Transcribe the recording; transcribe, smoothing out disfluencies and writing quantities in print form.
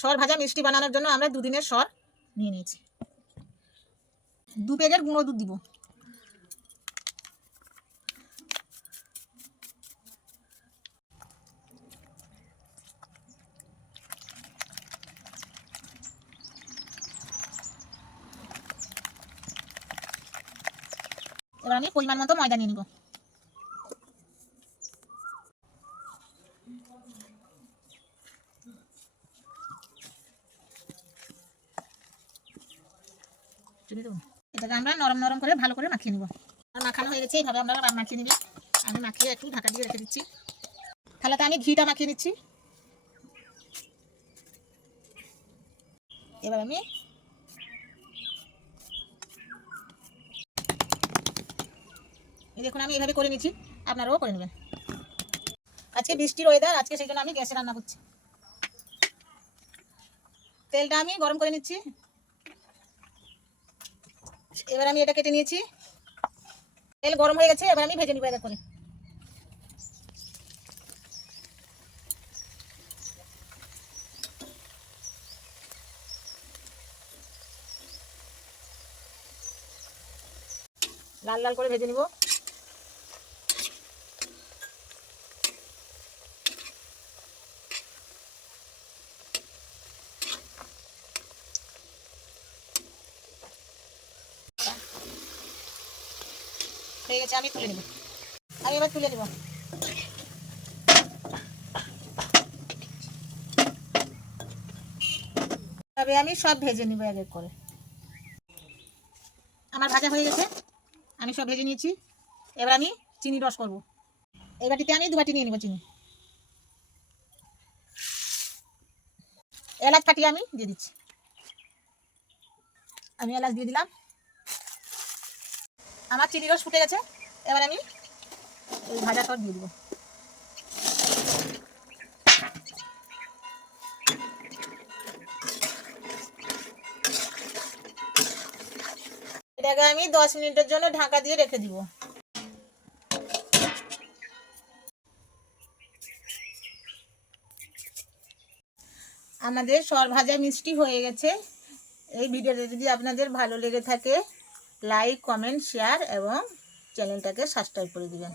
সর ভাজা মিষ্টি বানানোর জন্য আমরা 2 দিনের সর নিয়ে নিয়েছি। 2 প্যাকেট গুঁড়ো দুধ দিব। এবার আমি পরিমাণ মতো ময়দা নিয়ে নিব। এটাকে আমরা নরম নরম করে ভালো করে মাখিয়ে নিব। আর মাখানো হয়ে গেছে, এইভাবে আমরা মাখিয়ে নিবি। আমি মাখিয়ে একটু ঢাকা দিয়ে রেখে দিচ্ছি। থালাতে আমি ঘিটা মাখিয়ে নিচ্ছি। এবার আমি দেখুন আমি এইভাবে করে নিচ্ছি, আপনারাও করে নেবেন। আজকে বৃষ্টির ওয়েদার, আজকে সেই জন্য আমি গ্যাসে রান্না করছি। তেলটা আমি গরম করে নিচ্ছি। এবার আমি এটা কেটে নিয়েছি। তেল গরম হয়ে গেছে, এবার আমি ভেজে নিব এক করে। লাল লাল করে ভেজে নিব। হয়ে গেছে, আমি তুলে নিব। আমি এবার তুলে নিব। তবে আমি সব ভেজে নিব এক এক করে। আমার ভাজা হয়ে গেছে, আমি সব ভেজে নিয়েছি। এবার আমি চিনি রস করব। এই বাটিতে আমি 2 বাটি নিয়ে নিব চিনি। এলাচ কাটিয়ে আমি দিয়ে দিচ্ছি। আমি এলাচ দিয়ে দিলাম। আমার চিনি রস ফুটে গেছে, এবার আমি এই ভাজা সর দিয়ে দিব। এটাকে আমি 10 মিনিটের জন্য ঢাকা দিয়ে রেখে দিব। আমাদের সর ভাজা মিষ্টি হয়ে গেছে। এই ভিডিওটা যদি আপনাদের ভালো লেগে থাকে, লাইক, কমেন্ট, শেয়ার এবং চ্যানেলটাকে সাবস্ক্রাইব করে দিবেন।